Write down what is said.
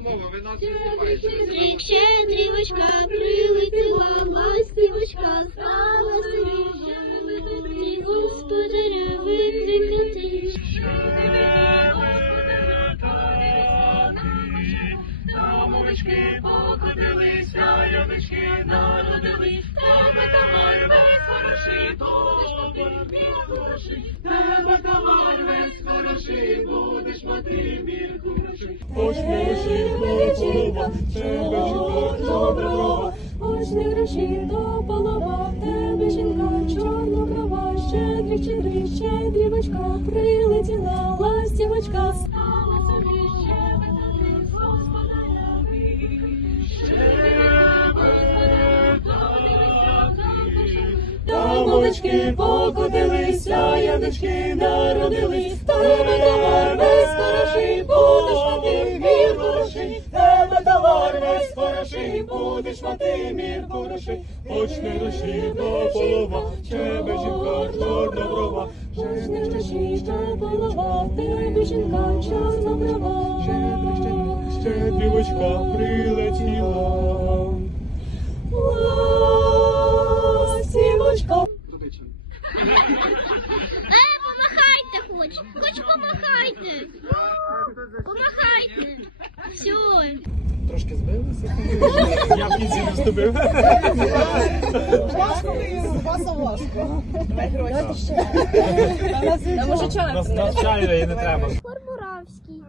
мова, ви нас не знімаєте. Щедрівочка прилетіла, ластівочка стала собі, господаря викликати. Домовички покотилися, янички народились, тебе товар весь хороший, добре, мір хороший, тебе товар весь хороший, будеш мати мір Хоч не тебе жінка доброва, гроші до полова, тебе жінка чорноброва, щедрик, щедрик, щедрівочка, прилетіла ластівочка. Домовички покотилися, янички народились, тебе товар тебе товар весь хороший, будеш мати мір хоч не гроші до полова, тебе жінка чорноброва, хоч не гроші до полова, тебе жінка чорноброва, щедрівочка прилетіла. трошки збилися. Я в кінці не вступив. Важко Васа важко. Давай гроші. А може чай? Нас чаю і не треба. Фармуравський.